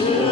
Jesus.